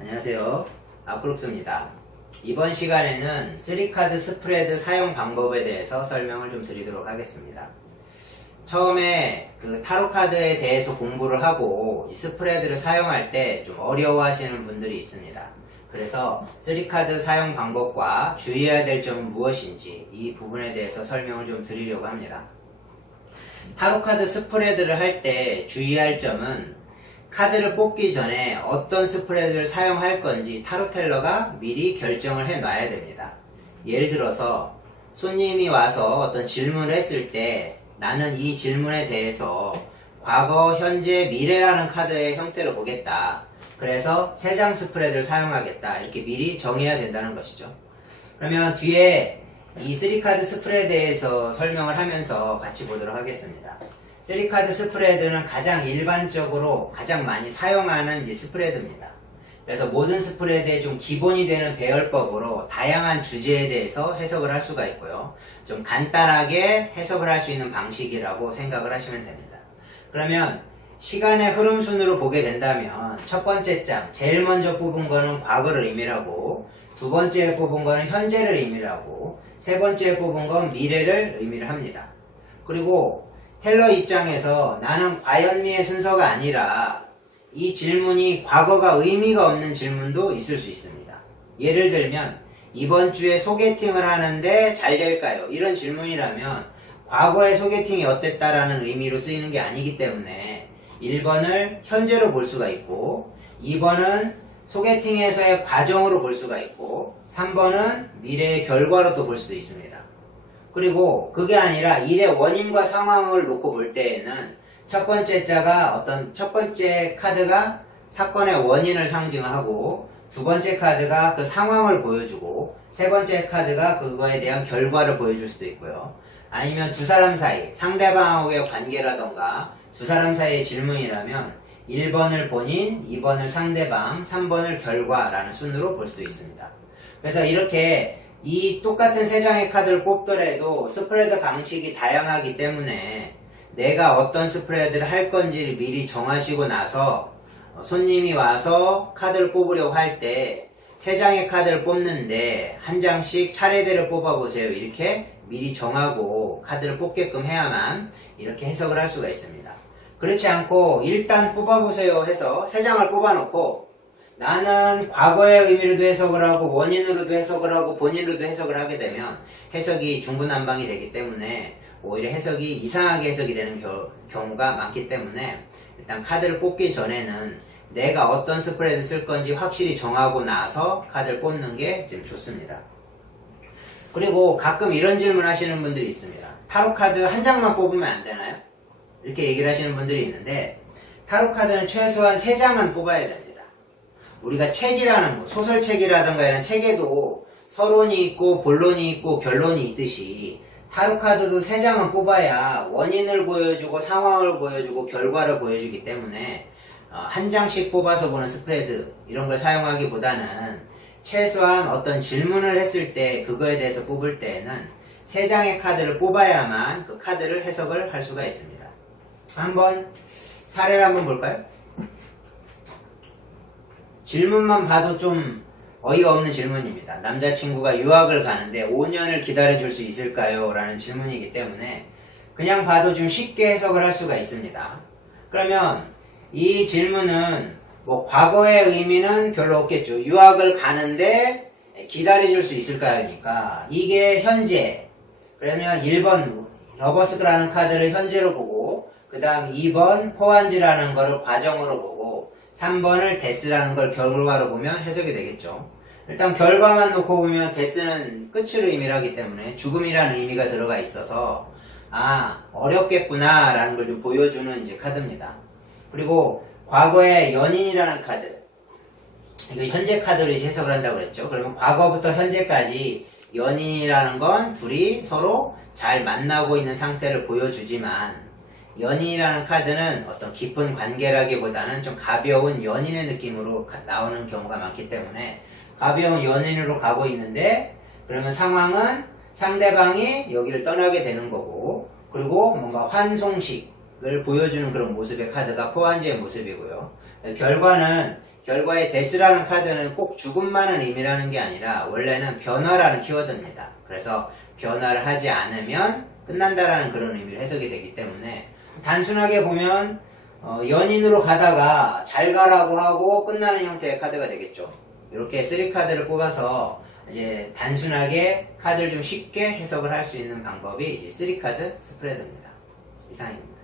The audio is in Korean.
안녕하세요. 아크록스입니다. 이번 시간에는 3카드 스프레드 사용 방법에 대해서 설명을 좀 드리도록 하겠습니다. 처음에 그 타로 카드에 대해서 공부를 하고 이 스프레드를 사용할 때 좀 어려워하시는 분들이 있습니다. 그래서 3카드 사용 방법과 주의해야 될 점은 무엇인지 이 부분에 대해서 설명을 좀 드리려고 합니다. 타로 카드 스프레드를 할 때 주의할 점은 카드를 뽑기 전에 어떤 스프레드를 사용할 건지 타로텔러가 미리 결정을 해 놔야 됩니다. 예를 들어서 손님이 와서 어떤 질문을 했을 때 나는 이 질문에 대해서 과거, 현재, 미래라는 카드의 형태로 보겠다. 그래서 3장 스프레드를 사용하겠다. 이렇게 미리 정해야 된다는 것이죠. 그러면 뒤에 이 3카드 스프레드에서 설명을 하면서 같이 보도록 하겠습니다. 3카드 스프레드는 가장 일반적으로 가장 많이 사용하는 이 스프레드입니다. 그래서 모든 스프레드의 좀 기본이 되는 배열법으로 다양한 주제에 대해서 해석을 할 수가 있고요. 좀 간단하게 해석을 할 수 있는 방식이라고 생각을 하시면 됩니다. 그러면 시간의 흐름 순으로 보게 된다면 첫 번째 장, 제일 먼저 뽑은 거는 과거를 의미하고 두 번째에 뽑은 거는 현재를 의미하고 세 번째에 뽑은 건 미래를 의미를 합니다. 그리고 텔러 입장에서 나는 과연미의 순서가 아니라 이 질문이 과거가 의미가 없는 질문도 있을 수 있습니다. 예를 들면 이번 주에 소개팅을 하는데 잘 될까요? 이런 질문이라면 과거의 소개팅이 어땠다라는 의미로 쓰이는 게 아니기 때문에 1번을 현재로 볼 수가 있고 2번은 소개팅에서의 과정으로 볼 수가 있고 3번은 미래의 결과로 또 볼 수도 있습니다. 그리고 그게 아니라 일의 원인과 상황을 놓고 볼 때에는 첫 번째 자가 첫 번째 카드가 사건의 원인을 상징하고 두 번째 카드가 그 상황을 보여주고 세 번째 카드가 그거에 대한 결과를 보여줄 수도 있고요. 아니면 두 사람 사이, 상대방하고의 관계라던가 두 사람 사이의 질문이라면 1번을 본인, 2번을 상대방, 3번을 결과라는 순으로 볼 수도 있습니다. 그래서 이렇게 이 똑같은 3장의 카드를 뽑더라도 스프레드 방식이 다양하기 때문에 내가 어떤 스프레드를 할 건지를 미리 정하시고 나서 손님이 와서 카드를 뽑으려고 할 때 3장의 카드를 뽑는데 한 장씩 차례대로 뽑아보세요. 이렇게 미리 정하고 카드를 뽑게끔 해야만 이렇게 해석을 할 수가 있습니다. 그렇지 않고 일단 뽑아보세요 해서 3장을 뽑아놓고 나는 과거의 의미로도 해석을 하고 원인으로도 해석을 하고 본인으로도 해석을 하게 되면 해석이 중구난방이 되기 때문에 오히려 해석이 이상하게 해석이 되는 경우가 많기 때문에 일단 카드를 뽑기 전에는 내가 어떤 스프레드 쓸 건지 확실히 정하고 나서 카드를 뽑는 게 좀 좋습니다. 그리고 가끔 이런 질문 하시는 분들이 있습니다. 타로 카드 한 장만 뽑으면 안 되나요? 이렇게 얘기를 하시는 분들이 있는데 타로 카드는 최소한 3장은 뽑아야 됩니다. 우리가 책이라는 거, 소설책이라든가 이런 책에도 서론이 있고 본론이 있고 결론이 있듯이 타로카드도 3장은 뽑아야 원인을 보여주고 상황을 보여주고 결과를 보여주기 때문에 한 장씩 뽑아서 보는 스프레드 이런 걸 사용하기보다는 최소한 어떤 질문을 했을 때 그거에 대해서 뽑을 때에는 3장의 카드를 뽑아야만 그 카드를 해석을 할 수가 있습니다. 한번 사례를 한번 볼까요? 질문만 봐도 좀 어이가 없는 질문입니다. 남자친구가 유학을 가는데 5년을 기다려줄 수 있을까요? 라는 질문이기 때문에 그냥 봐도 좀 쉽게 해석을 할 수가 있습니다. 그러면 이 질문은 뭐 과거의 의미는 별로 없겠죠. 유학을 가는데 기다려줄 수 있을까요? 니까 이게 현재. 그러면 1번 러버스라는 카드를 현재로 보고 그 다음 2번 포안지라는 거를 과정으로 보고 3번을 데스라는 걸 결과로 보면 해석이 되겠죠. 일단 결과만 놓고 보면 데스는 끝을 의미하기 때문에 죽음이라는 의미가 들어가 있어서 어렵겠구나 라는 걸 좀 보여주는 이제 카드입니다. 그리고 과거의 연인이라는 카드, 이거 현재 카드로 이제 해석을 한다고 그랬죠. 그러면 과거부터 현재까지 연인이라는 건 둘이 서로 잘 만나고 있는 상태를 보여주지만 연인이라는 카드는 어떤 깊은 관계라기보다는 좀 가벼운 연인의 느낌으로 나오는 경우가 많기 때문에 가벼운 연인으로 가고 있는데 그러면 상황은 상대방이 여기를 떠나게 되는 거고 그리고 뭔가 환송식을 보여주는 그런 모습의 카드가 포안지의 모습이고요. 결과는 결과에 데스라는 카드는 꼭 죽음만을 의미하는 게 아니라 원래는 변화라는 키워드입니다. 그래서 변화를 하지 않으면 끝난다라는 그런 의미로 해석이 되기 때문에 단순하게 보면 연인으로 가다가 잘 가라고 하고 끝나는 형태의 카드가 되겠죠. 이렇게 3카드를 뽑아서 이제 단순하게 카드를 좀 쉽게 해석을 할 수 있는 방법이 이제 3카드 스프레드입니다. 이상입니다.